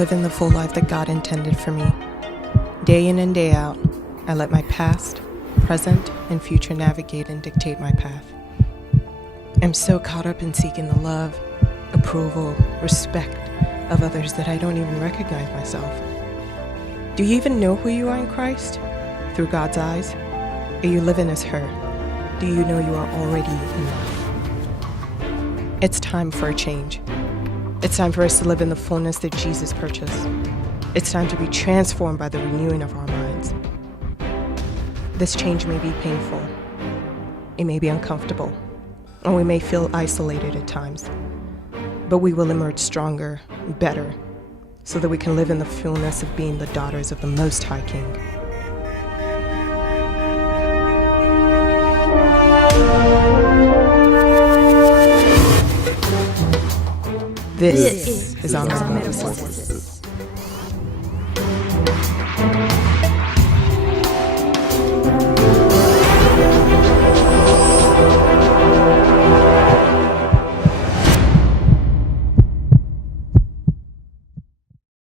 live in the full life that God intended for me. Day in and day out, I let my past, present, and future navigate and dictate my path. I'm so caught up in seeking the love, approval, respect of others that I don't even recognize myself. Do you even know who you are in Christ? Through God's eyes? Are you living as her? Do you know you are already enough? It's time for a change. It's time for us to live in the fullness that Jesus purchased. It's time to be transformed by the renewing of our minds. This change may be painful. It may be uncomfortable. Or we may feel isolated at times. But we will emerge stronger, better, so that we can live in the fullness of being the daughters of the Most High King. This is our metamorphosis.